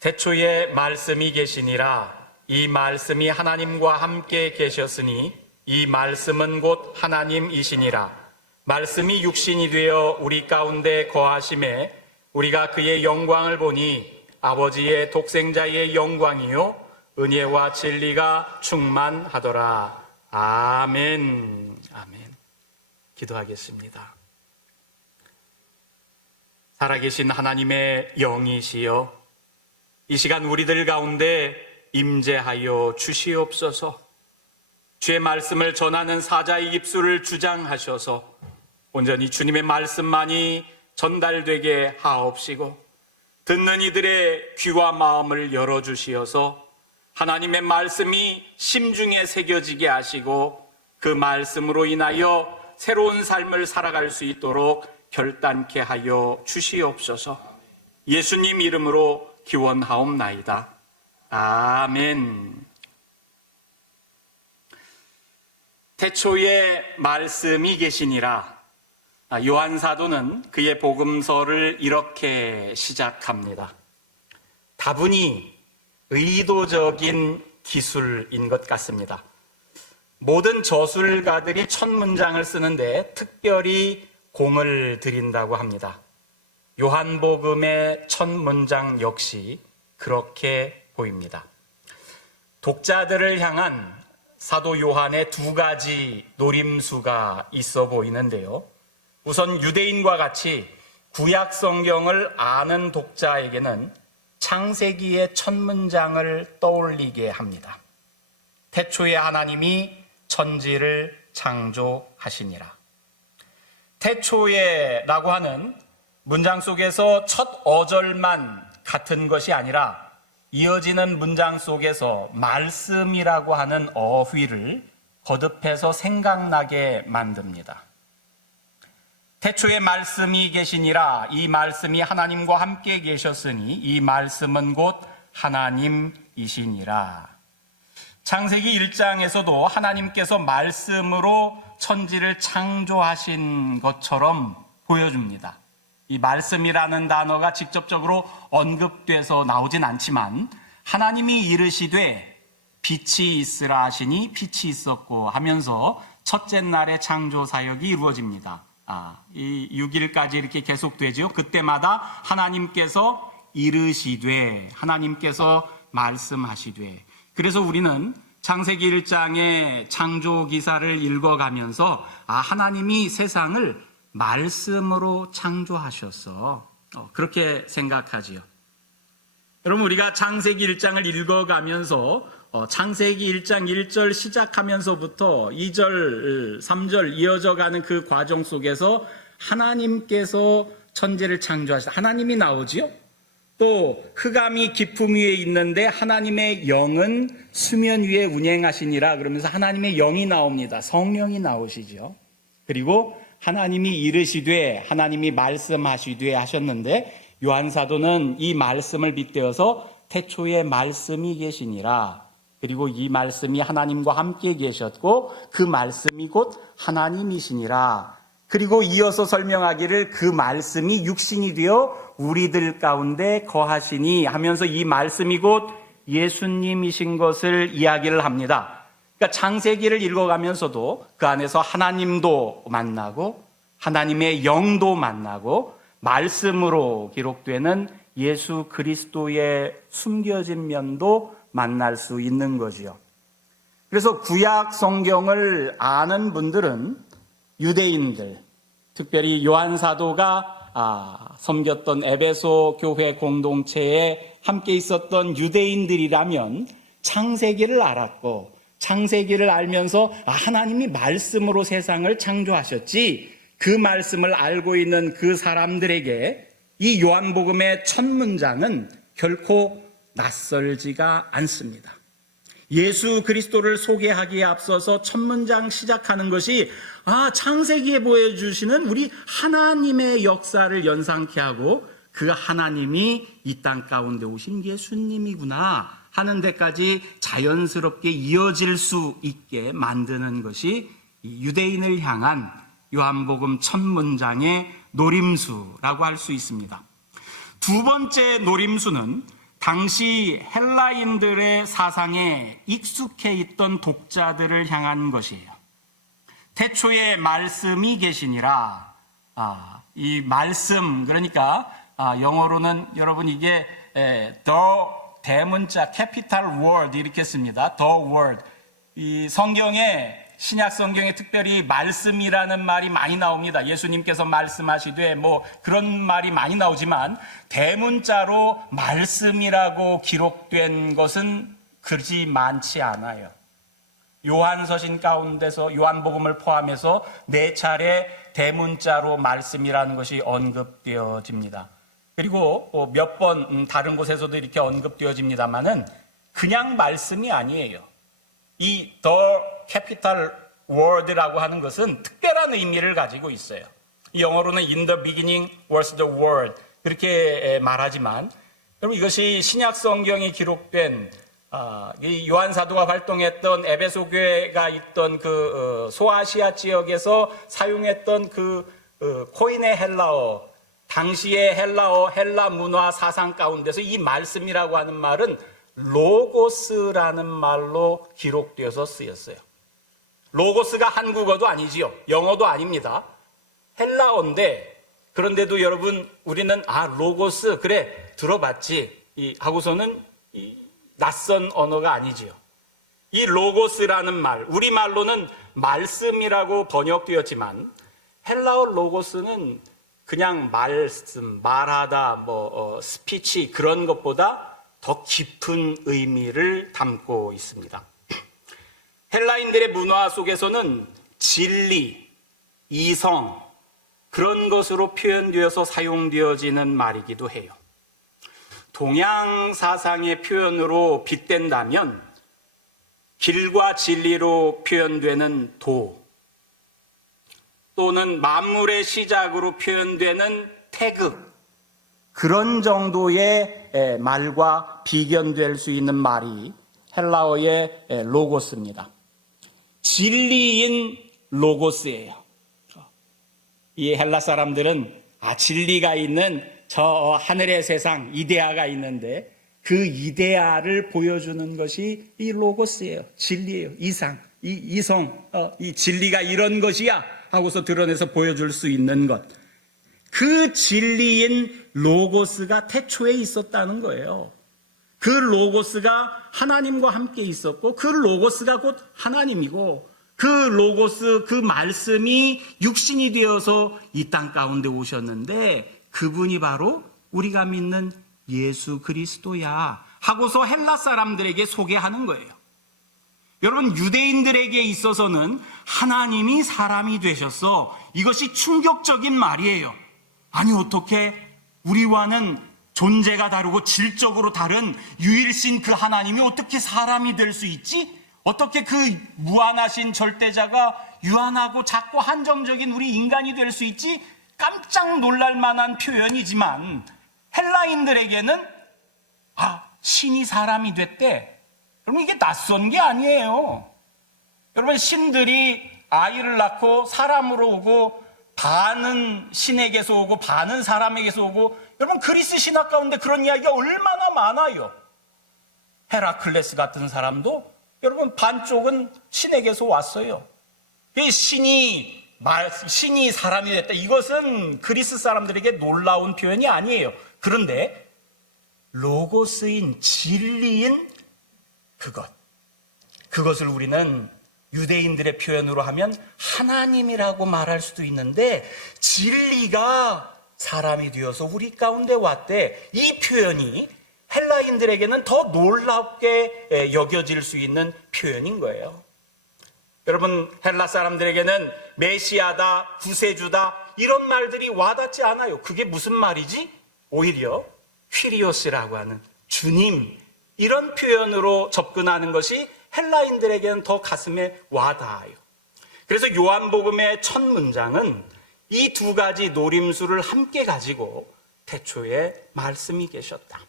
태초에 말씀이 계시니라. 이 말씀이 하나님과 함께 계셨으니 이 말씀은 곧 하나님이시니라. 말씀이 육신이 되어 우리 가운데 거하심에 우리가 그의 영광을 보니 아버지의 독생자의 영광이요 은혜와 진리가 충만하더라. 아멘. 아멘. 기도하겠습니다. 살아계신 하나님의 영이시여, 이 시간 우리들 가운데 임재하여 주시옵소서. 주의 말씀을 전하는 사자의 입술을 주장하셔서 온전히 주님의 말씀만이 전달되게 하옵시고, 듣는 이들의 귀와 마음을 열어주시어서 하나님의 말씀이 심중에 새겨지게 하시고 그 말씀으로 인하여 새로운 삶을 살아갈 수 있도록 결단케 하여 주시옵소서. 예수님 이름으로 기원하옵나이다. 아멘. 태초에 말씀이 계시니라. 요한 사도는 그의 복음서를 이렇게 시작합니다. 다분히 의도적인 기술인 것 같습니다. 모든 저술가들이 첫 문장을 쓰는데 특별히 공을 들인다고 합니다. 요한복음의 첫 문장 역시 그렇게 보입니다. 독자들을 향한 사도 요한의 두 가지 노림수가 있어 보이는데요. 우선 유대인과 같이 구약 성경을 아는 독자에게는 창세기의 첫 문장을 떠올리게 합니다. 태초에 하나님이 천지를 창조하시니라. 태초에라고 하는 문장 속에서 첫 어절만 같은 것이 아니라 이어지는 문장 속에서 말씀이라고 하는 어휘를 거듭해서 생각나게 만듭니다. 태초에 말씀이 계시니라. 이 말씀이 하나님과 함께 계셨으니 이 말씀은 곧 하나님이시니라. 창세기 1장에서도 하나님께서 말씀으로 천지를 창조하신 것처럼 보여줍니다. 이 말씀이라는 단어가 직접적으로 언급돼서 나오진 않지만 하나님이 이르시되 빛이 있으라 하시니 빛이 있었고 하면서 첫째 날의 창조 사역이 이루어집니다. 이 6일까지 이렇게 계속되죠. 그때마다 하나님께서 이르시되, 하나님께서 말씀하시되. 그래서 우리는 창세기 1장의 창조 기사를 읽어가면서 하나님이 세상을 말씀으로 창조하셨어. 그렇게 생각하지요. 여러분, 우리가 창세기 1장을 읽어가면서 창세기 1장 1절 시작하면서부터 2절, 3절 이어져가는 그 과정 속에서 하나님께서 천지를 창조하셨다. 하나님이 나오지요. 또 흑암이 깊음 위에 있는데 하나님의 영은 수면 위에 운행하시니라 그러면서 하나님의 영이 나옵니다. 성령이 나오시죠. 그리고 하나님이 이르시되, 하나님이 말씀하시되 하셨는데 요한 사도는 이 말씀을 빗대어서 태초에 말씀이 계시니라. 그리고 이 말씀이 하나님과 함께 계셨고 그 말씀이 곧 하나님이시니라. 그리고 이어서 설명하기를 그 말씀이 육신이 되어 우리들 가운데 거하시니 하면서 이 말씀이 곧 예수님이신 것을 이야기를 합니다. 그러니까 창세기를 읽어가면서도 그 안에서 하나님도 만나고 하나님의 영도 만나고 말씀으로 기록되는 예수 그리스도의 숨겨진 면도 만날 수 있는 거지요. 그래서 구약 성경을 아는 분들은 유대인들, 특별히 요한 사도가 섬겼던 에베소 교회 공동체에 함께 있었던 유대인들이라면 창세기를 알았고 창세기를 알면서 하나님이 말씀으로 세상을 창조하셨지, 그 말씀을 알고 있는 그 사람들에게 이 요한복음의 첫 문장은 결코 낯설지가 않습니다. 예수 그리스도를 소개하기에 앞서서 첫 문장 시작하는 것이 창세기에 보여주시는 우리 하나님의 역사를 연상케 하고 그 하나님이 이 땅 가운데 오신 예수님이구나 하는 데까지 자연스럽게 이어질 수 있게 만드는 것이 유대인을 향한 요한복음 첫 문장의 노림수라고 할 수 있습니다. 두 번째 노림수는 당시 헬라인들의 사상에 익숙해 있던 독자들을 향한 것이에요. 태초에 말씀이 계시니라. 이 말씀, 그러니까 영어로는 여러분 이게 대문자 capital word 이렇게 씁니다. the word. 이 성경에, 신약 성경에 특별히 말씀이라는 말이 많이 나옵니다. 예수님께서 말씀하시되 뭐 그런 말이 많이 나오지만 대문자로 말씀이라고 기록된 것은 그리 많지 않아요. 요한서신 가운데서 요한복음을 포함해서 4차례 대문자로 말씀이라는 것이 언급되어집니다. 그리고 몇 번 다른 곳에서도 이렇게 언급되어집니다만은 그냥 말씀이 아니에요. 이 the capital word라고 하는 것은 특별한 의미를 가지고 있어요. 영어로는 in the beginning was the word 그렇게 말하지만 여러분 이것이 신약 성경이 기록된 이 요한 사도가 활동했던 에베소 교회가 있던 그 소아시아 지역에서 사용했던 그 코인의 헬라어, 당시의 헬라어, 헬라 문화 사상 가운데서 이 말씀이라고 하는 말은 로고스라는 말로 기록되어서 쓰였어요. 로고스가 한국어도 아니지요. 영어도 아닙니다. 헬라어인데 그런데도 여러분 우리는 로고스 그래 들어봤지 하고서는 낯선 언어가 아니지요. 이 로고스라는 말, 우리말로는 말씀이라고 번역되었지만 헬라어 로고스는 그냥 말씀, 말하다, 스피치 그런 것보다 더 깊은 의미를 담고 있습니다. 헬라인들의 문화 속에서는 진리, 이성 그런 것으로 표현되어서 사용되어지는 말이기도 해요. 동양 사상의 표현으로 빗댄다면 길과 진리로 표현되는 도 또는 만물의 시작으로 표현되는 태극 그런 정도의 말과 비견될 수 있는 말이 헬라어의 로고스입니다. 진리인 로고스예요. 이 헬라 사람들은 진리가 있는 저 하늘의 세상 이데아가 있는데 그 이데아를 보여주는 것이 이 로고스예요. 진리예요. 이상, 이성, 이 진리가 이런 것이야 하고서 드러내서 보여줄 수 있는 것. 그 진리인 로고스가 태초에 있었다는 거예요. 그 로고스가 하나님과 함께 있었고 그 로고스가 곧 하나님이고 그 로고스, 그 말씀이 육신이 되어서 이 땅 가운데 오셨는데 그분이 바로 우리가 믿는 예수 그리스도야 하고서 헬라 사람들에게 소개하는 거예요. 여러분 유대인들에게 있어서는 하나님이 사람이 되셨어. 이것이 충격적인 말이에요. 아니 어떻게 우리와는 존재가 다르고 질적으로 다른 유일신 그 하나님이 어떻게 사람이 될 수 있지? 어떻게 그 무한하신 절대자가 유한하고 작고 한정적인 우리 인간이 될 수 있지? 깜짝 놀랄 만한 표현이지만 헬라인들에게는 신이 사람이 됐대. 그럼 이게 낯선 게 아니에요. 여러분 신들이 아이를 낳고 사람으로 오고 반은 신에게서 오고 반은 사람에게서 오고 여러분 그리스 신학 가운데 그런 이야기가 얼마나 많아요. 헤라클레스 같은 사람도 여러분 반쪽은 신에게서 왔어요. 신이 사람이 됐다. 이것은 그리스 사람들에게 놀라운 표현이 아니에요. 그런데 로고스인 진리인 그것을 우리는 유대인들의 표현으로 하면 하나님이라고 말할 수도 있는데 진리가 사람이 되어서 우리 가운데 왔대. 이 표현이 헬라인들에게는 더 놀랍게 여겨질 수 있는 표현인 거예요. 여러분 헬라 사람들에게는 메시아다, 구세주다 이런 말들이 와닿지 않아요. 그게 무슨 말이지? 오히려 퀴리오스라고 하는 주님 이런 표현으로 접근하는 것이 헬라인들에게는 더 가슴에 와닿아요. 그래서 요한복음의 첫 문장은 이 두 가지 노림수를 함께 가지고 태초에 말씀이 계셨다.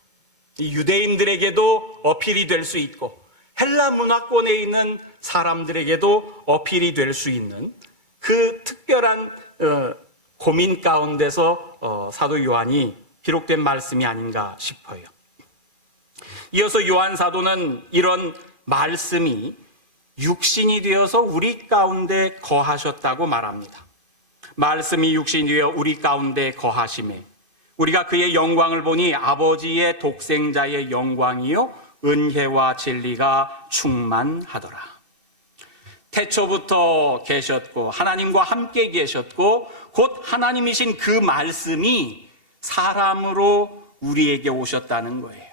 이 유대인들에게도 어필이 될 수 있고 헬라 문화권에 있는 사람들에게도 어필이 될 수 있는 그 특별한 고민 가운데서 사도 요한이 기록된 말씀이 아닌가 싶어요. 이어서 요한 사도는 이런 말씀이 육신이 되어서 우리 가운데 거하셨다고 말합니다. 말씀이 육신이 되어 우리 가운데 거하심에 우리가 그의 영광을 보니 아버지의 독생자의 영광이요 은혜와 진리가 충만하더라. 태초부터 계셨고 하나님과 함께 계셨고 곧 하나님이신 그 말씀이 사람으로 우리에게 오셨다는 거예요.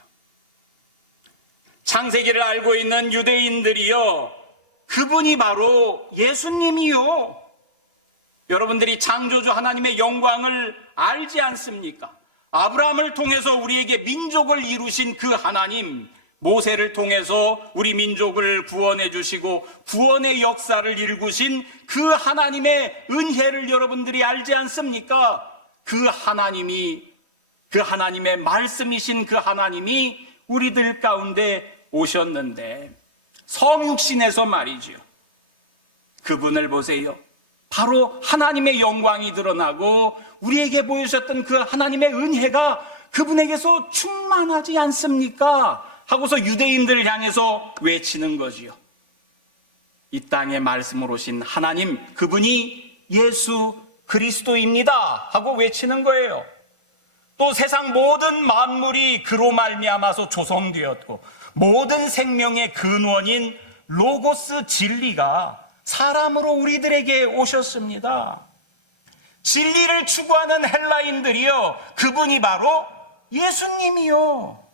창세기를 알고 있는 유대인들이요, 그분이 바로 예수님이요. 여러분들이 창조주 하나님의 영광을 알지 않습니까? 아브라함을 통해서 우리에게 민족을 이루신 그 하나님, 모세를 통해서 우리 민족을 구원해 주시고 구원의 역사를 일구신 그 하나님의 은혜를 여러분들이 알지 않습니까? 그 하나님의 말씀이신 그 하나님이 우리들 가운데 오셨는데 성육신에서 말이죠. 그분을 보세요. 바로 하나님의 영광이 드러나고 우리에게 보여주셨던 그 하나님의 은혜가 그분에게서 충만하지 않습니까? 하고서 유대인들을 향해서 외치는 거지요. 이 땅에 말씀으로 오신 하나님, 그분이 예수 그리스도입니다 하고 외치는 거예요. 또 세상 모든 만물이 그로 말미암아서 조성되었고 모든 생명의 근원인 로고스 진리가 사람으로 우리들에게 오셨습니다. 진리를 추구하는 헬라인들이요, 그분이 바로 예수님이요.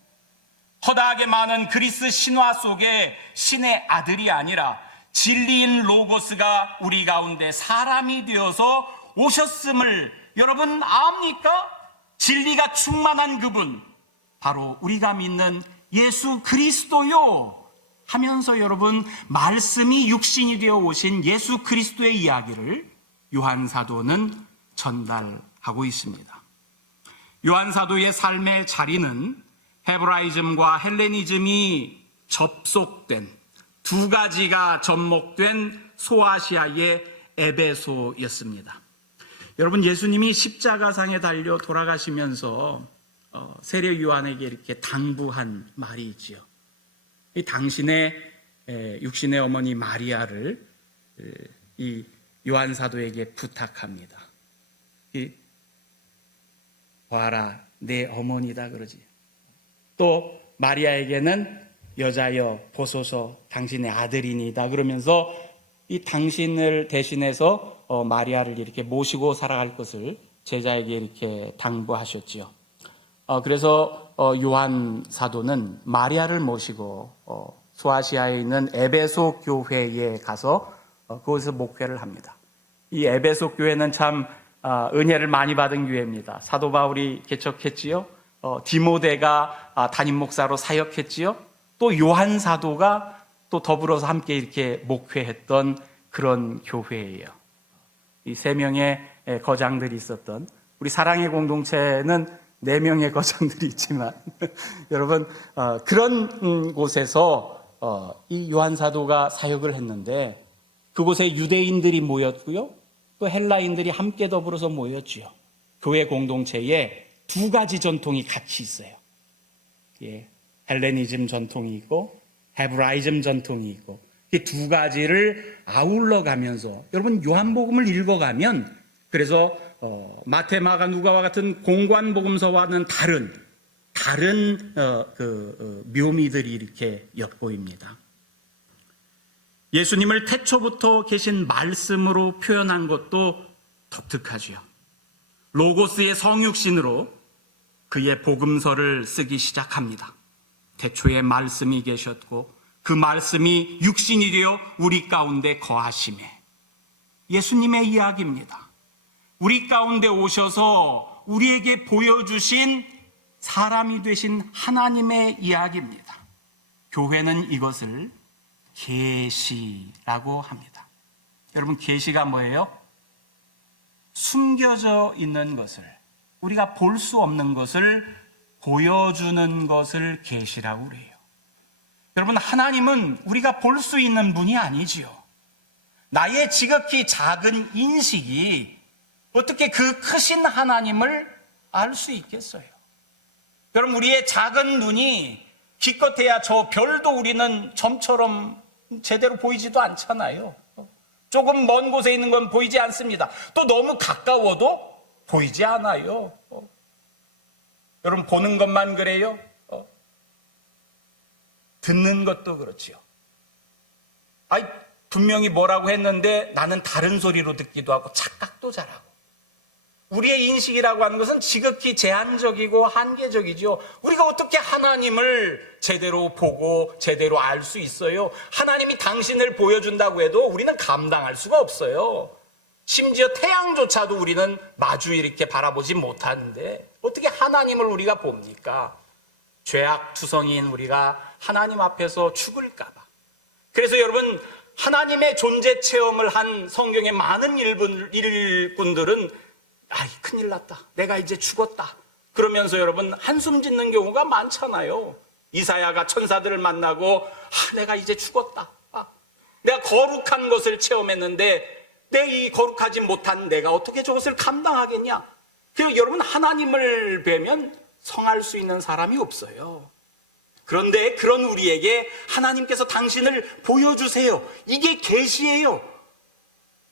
허다하게 많은 그리스 신화 속에 신의 아들이 아니라 진리인 로고스가 우리 가운데 사람이 되어서 오셨음을 여러분 압니까? 진리가 충만한 그분, 바로 우리가 믿는 예수 그리스도요 하면서 여러분 말씀이 육신이 되어 오신 예수 그리스도의 이야기를 요한 사도는 전달하고 있습니다. 요한 사도의 삶의 자리는 헤브라이즘과 헬레니즘이 접속된 두 가지가 접목된 소아시아의 에베소였습니다. 여러분, 예수님이 십자가상에 달려 돌아가시면서 세례 요한에게 이렇게 당부한 말이 있지요. 이 당신의 육신의 어머니 마리아를 이 요한 사도에게 부탁합니다. 봐라, 내 어머니다 그러지. 또 마리아에게는 여자여 보소서 당신의 아들이니다 그러면서 이 당신을 대신해서 마리아를 이렇게 모시고 살아갈 것을 제자에게 이렇게 당부하셨지요. 그래서 요한 사도는 마리아를 모시고 소아시아에 있는 에베소 교회에 가서 그곳에서 목회를 합니다. 이 에베소 교회는 참 은혜를 많이 받은 교회입니다. 사도 바울이 개척했지요. 디모데가 담임 목사로 사역했지요. 또 요한 사도가 또 더불어서 함께 이렇게 목회했던 그런 교회예요. 이 세 명의 거장들이 있었던, 우리 사랑의 공동체는 4명의 거장들이 있지만 여러분 그런 곳에서 이 요한 사도가 사역을 했는데 그곳에 유대인들이 모였고요, 또 헬라인들이 함께 더불어서 모였지요. 교회 공동체에 두 가지 전통이 같이 있어요. 헬레니즘 전통이 있고 헤브라이즘 전통이 있고, 이 두 가지를 아울러 가면서 여러분 요한복음을 읽어가면, 그래서 마태, 마가, 누가와 같은 공관 복음서와는 다른 묘미들이 이렇게 엿보입니다. 예수님을 태초부터 계신 말씀으로 표현한 것도 독특하지요. 로고스의 성육신으로 그의 복음서를 쓰기 시작합니다. 태초에 말씀이 계셨고 그 말씀이 육신이 되어 우리 가운데 거하심에, 예수님의 이야기입니다. 우리 가운데 오셔서 우리에게 보여주신 사람이 되신 하나님의 이야기입니다. 교회는 이것을 계시라고 합니다. 여러분, 계시가 뭐예요? 숨겨져 있는 것을, 우리가 볼 수 없는 것을 보여주는 것을 계시라고 그래요. 여러분, 하나님은 우리가 볼 수 있는 분이 아니지요. 나의 지극히 작은 인식이 어떻게 그 크신 하나님을 알 수 있겠어요? 여러분, 우리의 작은 눈이 기껏해야 저 별도 우리는 점처럼 제대로 보이지도 않잖아요. 조금 먼 곳에 있는 건 보이지 않습니다. 또 너무 가까워도 보이지 않아요. 여러분, 보는 것만 그래요? 듣는 것도 그렇지요. 아이, 분명히 뭐라고 했는데 나는 다른 소리로 듣기도 하고 착각도 잘하고. 우리의 인식이라고 하는 것은 지극히 제한적이고 한계적이죠. 우리가 어떻게 하나님을 제대로 보고 제대로 알 수 있어요? 하나님이 당신을 보여준다고 해도 우리는 감당할 수가 없어요. 심지어 태양조차도 우리는 마주 이렇게 바라보지 못하는데 어떻게 하나님을 우리가 봅니까? 죄악투성이인 우리가 하나님 앞에서 죽을까 봐. 그래서 여러분, 하나님의 존재 체험을 한 성경의 많은 일꾼들은 아이, 큰일 났다, 내가 이제 죽었다 그러면서 여러분 한숨 짓는 경우가 많잖아요. 이사야가 천사들을 만나고 내가 이제 죽었다, 내가 거룩한 것을 체험했는데 내 이 거룩하지 못한 내가 어떻게 저것을 감당하겠냐. 그리고 여러분, 하나님을 뵈면 성할 수 있는 사람이 없어요. 그런데 그런 우리에게 하나님께서 당신을 보여주세요, 이게 계시예요.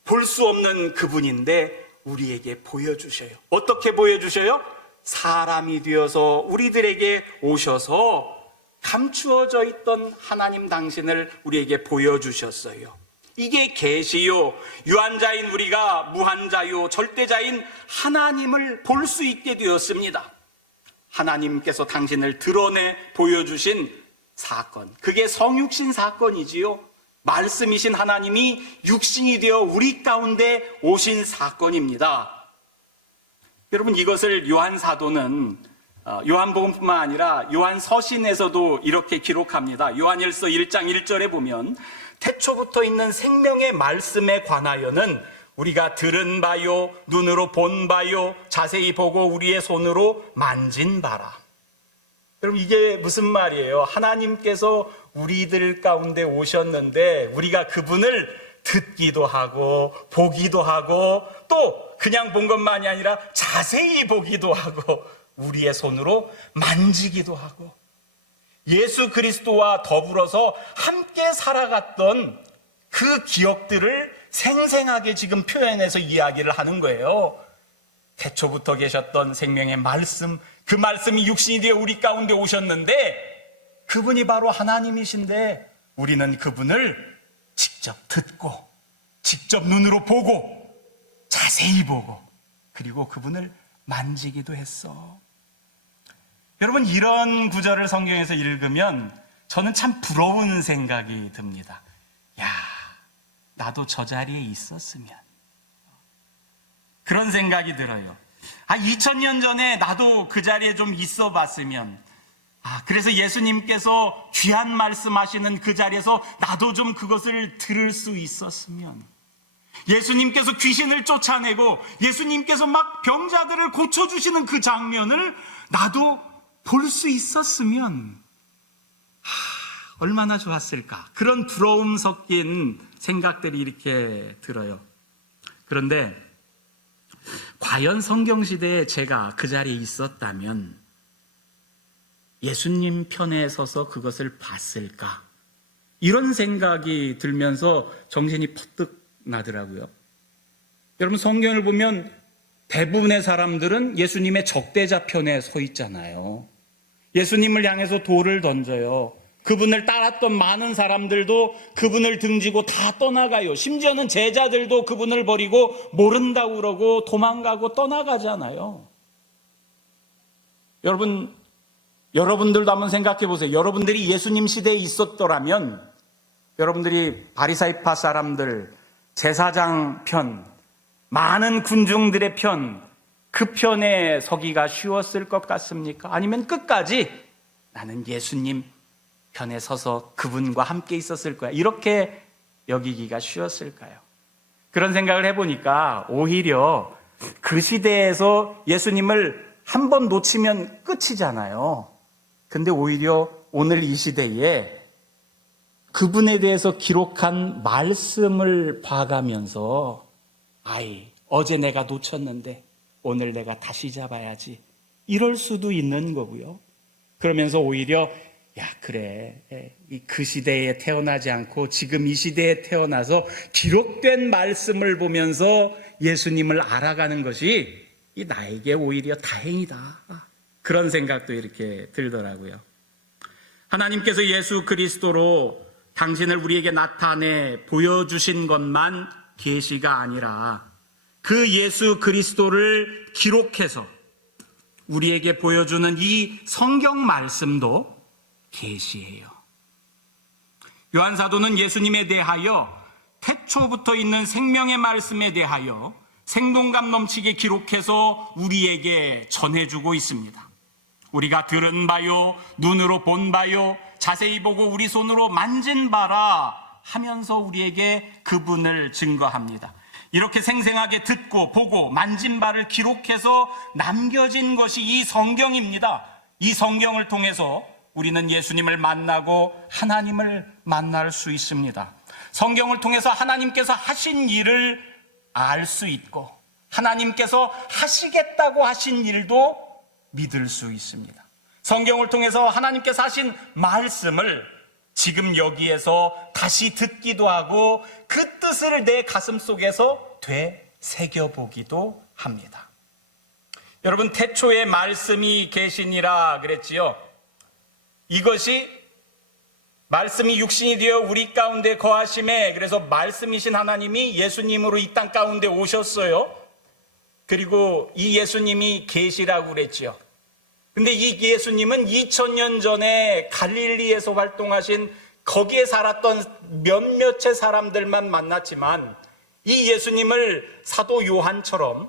볼 수 없는 그분인데 우리에게 보여주셔요. 어떻게 보여주셔요? 사람이 되어서 우리들에게 오셔서 감추어져 있던 하나님 당신을 우리에게 보여주셨어요. 이게 계시요. 유한자인 우리가 무한자요 절대자인 하나님을 볼 수 있게 되었습니다. 하나님께서 당신을 드러내 보여주신 사건, 그게 성육신 사건이지요. 말씀이신 하나님이 육신이 되어 우리 가운데 오신 사건입니다. 여러분, 이것을 요한 사도는 요한복음뿐만 아니라 요한 서신에서도 이렇게 기록합니다. 요한일서 1장 1절에 보면 태초부터 있는 생명의 말씀에 관하여는 우리가 들은 바요, 눈으로 본 바요, 자세히 보고 우리의 손으로 만진 바라. 여러분, 이게 무슨 말이에요? 하나님께서 우리들 가운데 오셨는데 우리가 그분을 듣기도 하고 보기도 하고 또 그냥 본 것만이 아니라 자세히 보기도 하고 우리의 손으로 만지기도 하고 예수 그리스도와 더불어서 함께 살아갔던 그 기억들을 생생하게 지금 표현해서 이야기를 하는 거예요. 태초부터 계셨던 생명의 말씀, 그 말씀이 육신이 되어 우리 가운데 오셨는데 그분이 바로 하나님이신데 우리는 그분을 직접 듣고 직접 눈으로 보고 자세히 보고 그리고 그분을 만지기도 했어. 여러분, 이런 구절을 성경에서 읽으면 저는 참 부러운 생각이 듭니다. 야, 나도 저 자리에 있었으면. 그런 생각이 들어요. 2000년 전에 나도 그 자리에 좀 있어 봤으면. 그래서 예수님께서 귀한 말씀하시는 그 자리에서 나도 좀 그것을 들을 수 있었으면. 예수님께서 귀신을 쫓아내고 예수님께서 막 병자들을 고쳐주시는 그 장면을 나도 볼 수 있었으면 얼마나 좋았을까. 그런 부러움 섞인 생각들이 이렇게 들어요. 그런데 과연 성경시대에 제가 그 자리에 있었다면 예수님 편에 서서 그것을 봤을까? 이런 생각이 들면서 정신이 퍼뜩 나더라고요. 여러분, 성경을 보면 대부분의 사람들은 예수님의 적대자 편에 서 있잖아요. 예수님을 향해서 돌을 던져요. 그분을 따랐던 많은 사람들도 그분을 등지고 다 떠나가요. 심지어는 제자들도 그분을 버리고 모른다고 그러고 도망가고 떠나가잖아요. 여러분들도 한번 생각해 보세요. 여러분들이 예수님 시대에 있었더라면 여러분들이 바리사이파 사람들, 제사장 편, 많은 군중들의 편, 그 편에 서기가 쉬웠을 것 같습니까? 아니면 끝까지 나는 예수님 편에 서서 그분과 함께 있었을 거야, 이렇게 여기기가 쉬웠을까요? 그런 생각을 해보니까 오히려 그 시대에서 예수님을 한 번 놓치면 끝이잖아요. 근데 오히려 오늘 이 시대에 그분에 대해서 기록한 말씀을 봐가면서 어제 내가 놓쳤는데 오늘 내가 다시 잡아야지, 이럴 수도 있는 거고요. 그러면서 오히려 야, 그래. 그 시대에 태어나지 않고 지금 이 시대에 태어나서 기록된 말씀을 보면서 예수님을 알아가는 것이 나에게 오히려 다행이다. 그런 생각도 이렇게 들더라고요. 하나님께서 예수 그리스도로 당신을 우리에게 나타내 보여주신 것만 계시가 아니라 그 예수 그리스도를 기록해서 우리에게 보여주는 이 성경 말씀도 계시예요. 요한 사도는 예수님에 대하여 태초부터 있는 생명의 말씀에 대하여 생동감 넘치게 기록해서 우리에게 전해주고 있습니다. 우리가 들은 바요, 눈으로 본 바요, 자세히 보고 우리 손으로 만진 바라 하면서 우리에게 그분을 증거합니다. 이렇게 생생하게 듣고 보고 만진 바를 기록해서 남겨진 것이 이 성경입니다. 이 성경을 통해서 우리는 예수님을 만나고 하나님을 만날 수 있습니다. 성경을 통해서 하나님께서 하신 일을 알 수 있고 하나님께서 하시겠다고 하신 일도 믿을 수 있습니다. 성경을 통해서 하나님께서 하신 말씀을 지금 여기에서 다시 듣기도 하고 그 뜻을 내 가슴 속에서 되새겨보기도 합니다. 여러분, 태초에 말씀이 계시니라 그랬지요. 이것이 말씀이 육신이 되어 우리 가운데 거하심에, 그래서 말씀이신 하나님이 예수님으로 이 땅 가운데 오셨어요. 그리고 이 예수님이 계시라고 그랬죠. 근데 이 예수님은 2000년 전에 갈릴리에서 활동하신 거기에 살았던 몇몇의 사람들만 만났지만 이 예수님을 사도 요한처럼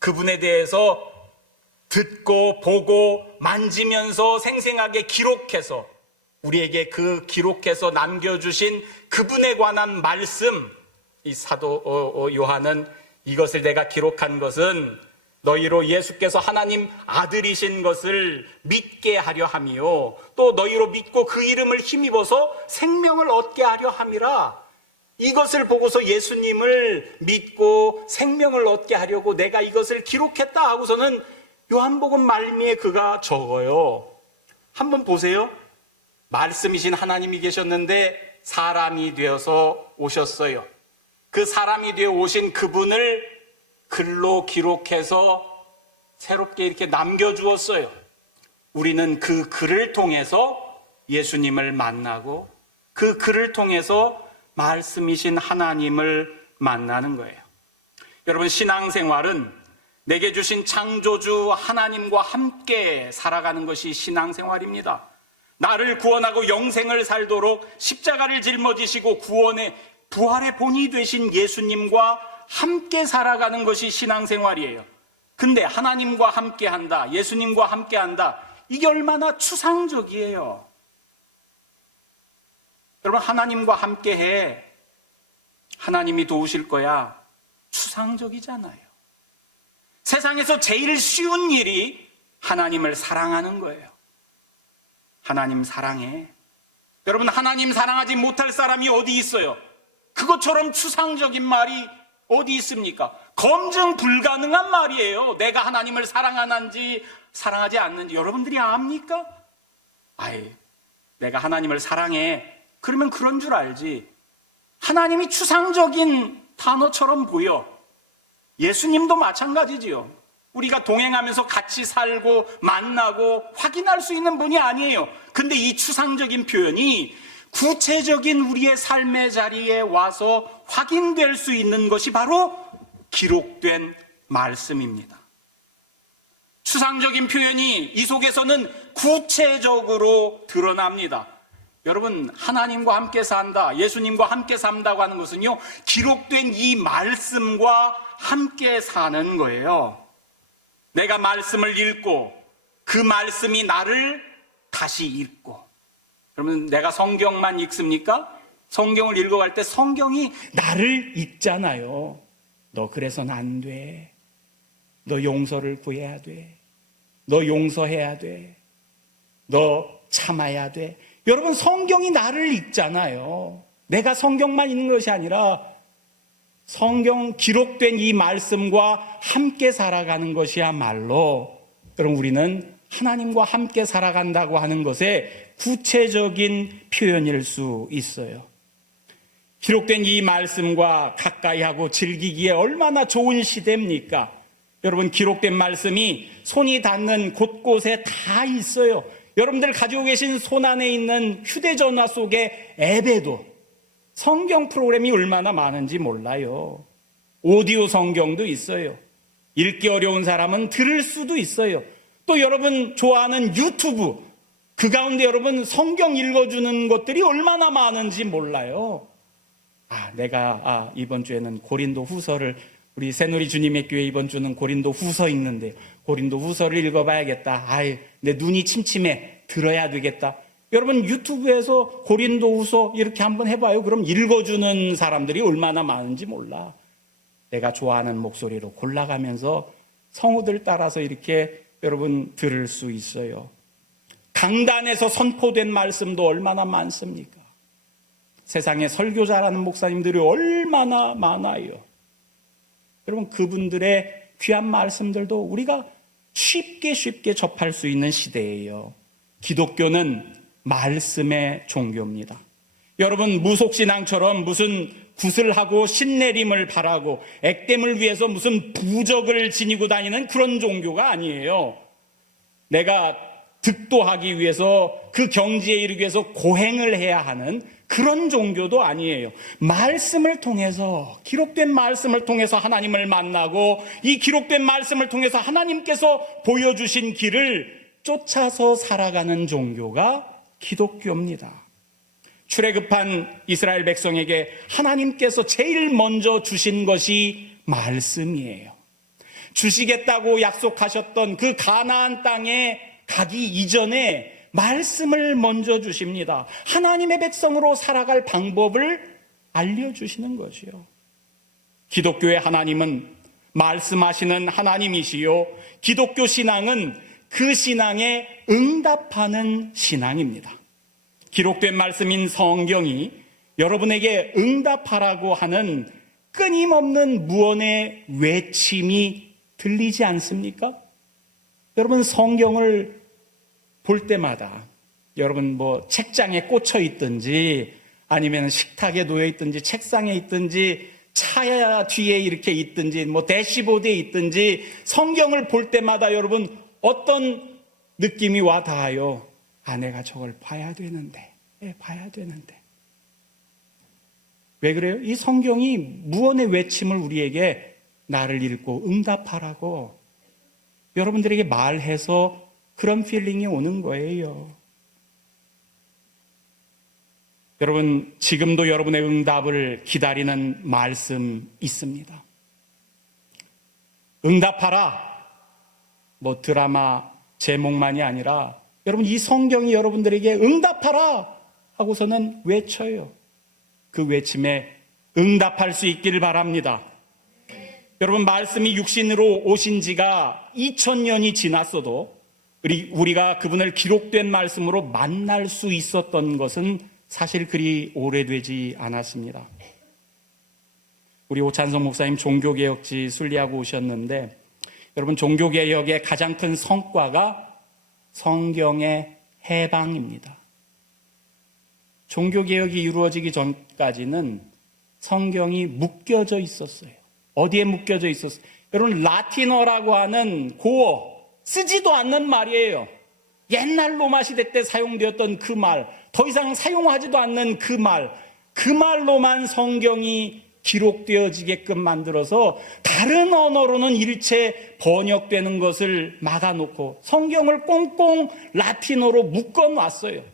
그분에 대해서 듣고 보고 만지면서 생생하게 기록해서 우리에게 그 기록해서 남겨주신 그분에 관한 말씀, 이 사도 요한은 이것을 내가 기록한 것은 너희로 예수께서 하나님 아들이신 것을 믿게 하려 함이요 또 너희로 믿고 그 이름을 힘입어서 생명을 얻게 하려 함이라. 이것을 보고서 예수님을 믿고 생명을 얻게 하려고 내가 이것을 기록했다 하고서는 요한복음 말미에 그가 적어요. 한번 보세요. 말씀이신 하나님이 계셨는데 사람이 되어서 오셨어요. 그 사람이 되어 오신 그분을 글로 기록해서 새롭게 이렇게 남겨주었어요. 우리는 그 글을 통해서 예수님을 만나고 그 글을 통해서 말씀이신 하나님을 만나는 거예요. 여러분, 신앙생활은 내게 주신 창조주 하나님과 함께 살아가는 것이 신앙생활입니다. 나를 구원하고 영생을 살도록 십자가를 짊어지시고 구원의 부활의 본이 되신 예수님과 함께 살아가는 것이 신앙생활이에요. 근데 하나님과 함께 한다, 예수님과 함께 한다, 이게 얼마나 추상적이에요. 여러분, 하나님과 함께 해, 하나님이 도우실 거야, 추상적이잖아요. 세상에서 제일 쉬운 일이 하나님을 사랑하는 거예요. 하나님 사랑해. 여러분, 하나님 사랑하지 못할 사람이 어디 있어요? 그것처럼 추상적인 말이 어디 있습니까? 검증 불가능한 말이에요. 내가 하나님을 사랑하는지 사랑하지 않는지 여러분들이 압니까? 내가 하나님을 사랑해, 그러면 그런 줄 알지. 하나님이 추상적인 단어처럼 보여. 예수님도 마찬가지지요. 우리가 동행하면서 같이 살고 만나고 확인할 수 있는 분이 아니에요. 근데 이 추상적인 표현이 구체적인 우리의 삶의 자리에 와서 확인될 수 있는 것이 바로 기록된 말씀입니다. 추상적인 표현이 이 속에서는 구체적으로 드러납니다. 여러분, 하나님과 함께 산다, 예수님과 함께 산다고 하는 것은요, 기록된 이 말씀과 함께 사는 거예요. 내가 말씀을 읽고 그 말씀이 나를 다시 읽고. 그러면 내가 성경만 읽습니까? 성경을 읽어갈 때 성경이 나를 읽잖아요. 너 그래서는 안 돼. 너 용서를 구해야 돼. 너 용서해야 돼. 너 참아야 돼. 여러분, 성경이 나를 읽잖아요. 내가 성경만 읽는 것이 아니라 성경 기록된 이 말씀과 함께 살아가는 것이야말로 여러분, 우리는 하나님과 함께 살아간다고 하는 것의 구체적인 표현일 수 있어요. 기록된 이 말씀과 가까이 하고 즐기기에 얼마나 좋은 시대입니까? 여러분, 기록된 말씀이 손이 닿는 곳곳에 다 있어요. 여러분들 가지고 계신 손 안에 있는 휴대전화 속의 앱에도 성경 프로그램이 얼마나 많은지 몰라요. 오디오 성경도 있어요. 읽기 어려운 사람은 들을 수도 있어요. 또 여러분 좋아하는 유튜브, 그 가운데 여러분 성경 읽어주는 것들이 얼마나 많은지 몰라요. 내가 이번 주에는 고린도 후서를, 우리 새누리 주님의 교회 이번 주는 고린도 후서 읽는데 고린도 후서를 읽어봐야겠다. 내 눈이 침침해, 들어야 되겠다. 여러분 유튜브에서 고린도 후서 이렇게 한번 해봐요. 그럼 읽어주는 사람들이 얼마나 많은지 몰라. 내가 좋아하는 목소리로 골라가면서 성우들 따라서 이렇게 여러분 들을 수 있어요. 강단에서 선포된 말씀도 얼마나 많습니까? 세상에 설교자라는 목사님들이 얼마나 많아요. 여러분, 그분들의 귀한 말씀들도 우리가 쉽게 접할 수 있는 시대예요. 기독교는 말씀의 종교입니다. 여러분, 무속신앙처럼 무슨 굿을 하고 신내림을 바라고 액땜을 위해서 무슨 부적을 지니고 다니는 그런 종교가 아니에요. 내가 득도하기 위해서 그 경지에 이르기 위해서 고행을 해야 하는 그런 종교도 아니에요. 말씀을 통해서, 기록된 말씀을 통해서 하나님을 만나고 이 기록된 말씀을 통해서 하나님께서 보여주신 길을 쫓아서 살아가는 종교가 기독교입니다. 출애굽한 이스라엘 백성에게 하나님께서 제일 먼저 주신 것이 말씀이에요. 주시겠다고 약속하셨던 그 가나안 땅에 가기 이전에 말씀을 먼저 주십니다. 하나님의 백성으로 살아갈 방법을 알려주시는 것이요. 기독교의 하나님은 말씀하시는 하나님이시요, 기독교 신앙은 그 신앙에 응답하는 신앙입니다. 기록된 말씀인 성경이 여러분에게 응답하라고 하는 끊임없는 무언의 외침이 들리지 않습니까? 여러분, 성경을 볼 때마다 여러분 책장에 꽂혀 있든지 아니면 식탁에 놓여 있든지 책상에 있든지 차 뒤에 이렇게 있든지 대시보드에 있든지 성경을 볼 때마다 여러분 어떤 느낌이 와 닿아요? 내가 저걸 봐야 되는데. 왜 그래요? 이 성경이 무언의 외침을 우리에게 나를 읽고 응답하라고 여러분들에게 말해서 그런 필링이 오는 거예요. 여러분, 지금도 여러분의 응답을 기다리는 말씀 있습니다. 응답하라. 드라마 제목만이 아니라 여러분, 이 성경이 여러분들에게 응답하라 하고서는 외쳐요. 그 외침에 응답할 수 있기를 바랍니다. 여러분, 말씀이 육신으로 오신 지가 2000년이 지났어도 우리가 그분을 기록된 말씀으로 만날 수 있었던 것은 사실 그리 오래되지 않았습니다. 우리 오찬석 목사님 종교개혁지 순리하고 오셨는데, 여러분, 종교개혁의 가장 큰 성과가 성경의 해방입니다. 종교개혁이 이루어지기 전까지는 성경이 묶여져 있었어요. 어디에 묶여져 있었어요? 여러분, 라틴어라고 하는 고어, 쓰지도 않는 말이에요. 옛날 로마 시대 때 사용되었던 그 말, 더 이상 사용하지도 않는 그 말로만 성경이 기록되어지게끔 만들어서 다른 언어로는 일체 번역되는 것을 막아놓고 성경을 꽁꽁 라틴어로 묶어놨어요.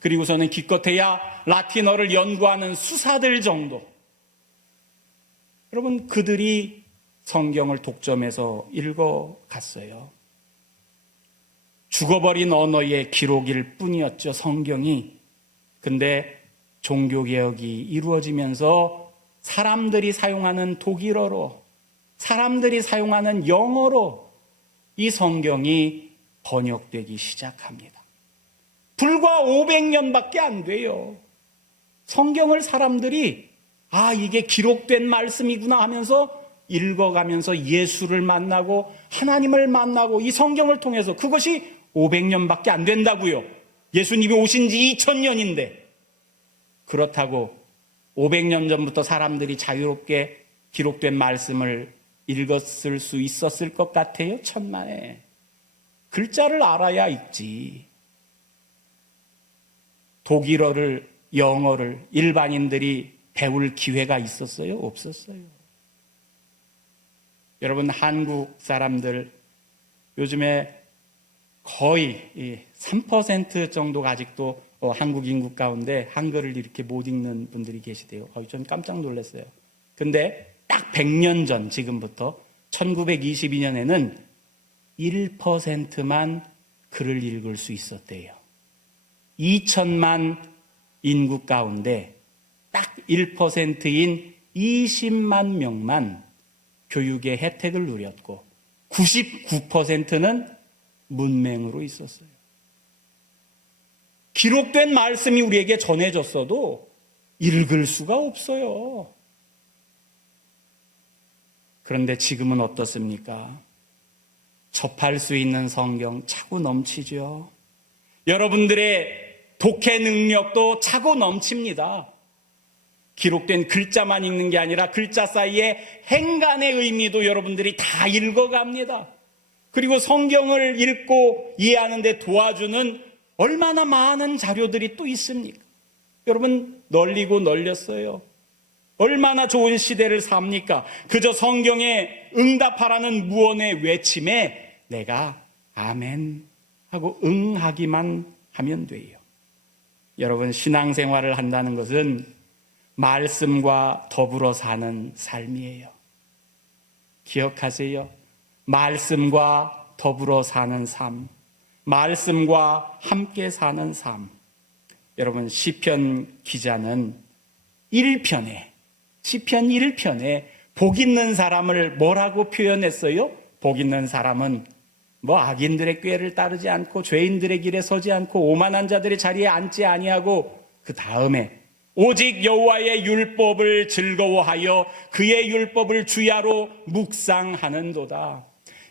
그리고서는 기껏해야 라틴어를 연구하는 수사들 정도. 여러분, 그들이 성경을 독점해서 읽어갔어요. 죽어버린 언어의 기록일 뿐이었죠, 성경이. 근데 종교개혁이 이루어지면서 사람들이 사용하는 독일어로, 사람들이 사용하는 영어로 이 성경이 번역되기 시작합니다. 불과 500년밖에 안 돼요. 성경을 사람들이 이게 기록된 말씀이구나 하면서 읽어가면서 예수를 만나고 하나님을 만나고 이 성경을 통해서 그것이 500년밖에 안 된다고요. 예수님이 오신 지 2000년인데 그렇다고 500년 전부터 사람들이 자유롭게 기록된 말씀을 읽었을 수 있었을 것 같아요? 천만에. 글자를 알아야 읽지. 독일어를, 영어를 일반인들이 배울 기회가 있었어요? 없었어요. 여러분, 한국 사람들 요즘에 거의 3% 정도가 아직도 한국 인구 가운데 한글을 이렇게 못 읽는 분들이 계시대요. 전 깜짝 놀랐어요. 근데 딱 100년 전 지금부터 1922년에는 1%만 글을 읽을 수 있었대요. 2천만 인구 가운데 딱 1%인 20만 명만 교육의 혜택을 누렸고 99%는 문맹으로 있었어요. 기록된 말씀이 우리에게 전해졌어도 읽을 수가 없어요. 그런데 지금은 어떻습니까? 접할 수 있는 성경 차고 넘치죠. 여러분들의 독해 능력도 차고 넘칩니다. 기록된 글자만 읽는 게 아니라 글자 사이에 행간의 의미도 여러분들이 다 읽어갑니다. 그리고 성경을 읽고 이해하는 데 도와주는 얼마나 많은 자료들이 또 있습니까? 여러분, 널리고 널렸어요. 얼마나 좋은 시대를 삽니까? 그저 성경에 응답하라는 무언의 외침에 내가 아멘 하고 응하기만 하면 돼요. 여러분, 신앙생활을 한다는 것은 말씀과 더불어 사는 삶이에요. 기억하세요. 말씀과 더불어 사는 삶, 말씀과 함께 사는 삶. 여러분, 시편 기자는 1편에 시편 1편에 복 있는 사람을 뭐라고 표현했어요? 복 있는 사람은 악인들의 꾀를 따르지 않고 죄인들의 길에 서지 않고 오만한 자들의 자리에 앉지 아니하고 그 다음에 오직 여호와의 율법을 즐거워하여 그의 율법을 주야로 묵상하는도다.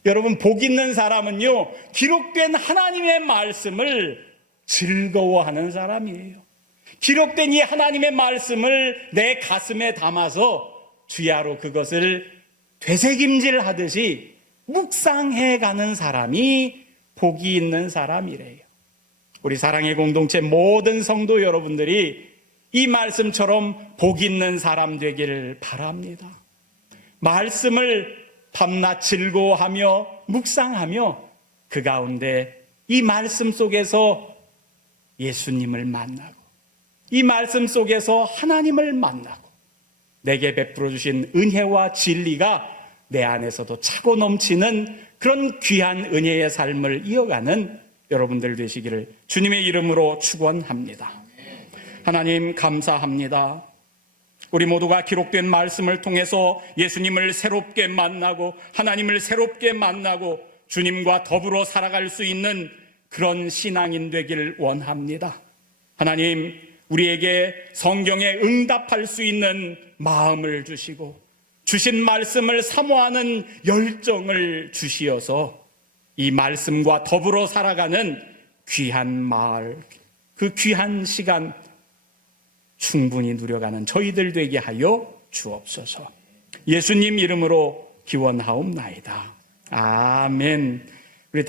여러분, 복 있는 사람은요, 기록된 하나님의 말씀을 즐거워하는 사람이에요. 기록된 이 하나님의 말씀을 내 가슴에 담아서 주야로 그것을 되새김질하듯이 묵상해가는 사람이 복이 있는 사람이래요. 우리 사랑의 공동체 모든 성도 여러분들이 이 말씀처럼 복 있는 사람 되기를 바랍니다. 말씀을 밤낮 즐거워하며 묵상하며 그 가운데 이 말씀 속에서 예수님을 만나고 이 말씀 속에서 하나님을 만나고 내게 베풀어 주신 은혜와 진리가 내 안에서도 차고 넘치는 그런 귀한 은혜의 삶을 이어가는 여러분들 되시기를 주님의 이름으로 축원합니다. 하나님, 감사합니다. 우리 모두가 기록된 말씀을 통해서 예수님을 새롭게 만나고 하나님을 새롭게 만나고 주님과 더불어 살아갈 수 있는 그런 신앙인 되길 원합니다. 하나님, 우리에게 성경에 응답할 수 있는 마음을 주시고 주신 말씀을 사모하는 열정을 주시어서 이 말씀과 더불어 살아가는 귀한 마을, 그 귀한 시간 충분히 누려가는 저희들 되게 하여 주옵소서. 예수님 이름으로 기원하옵나이다. 아멘.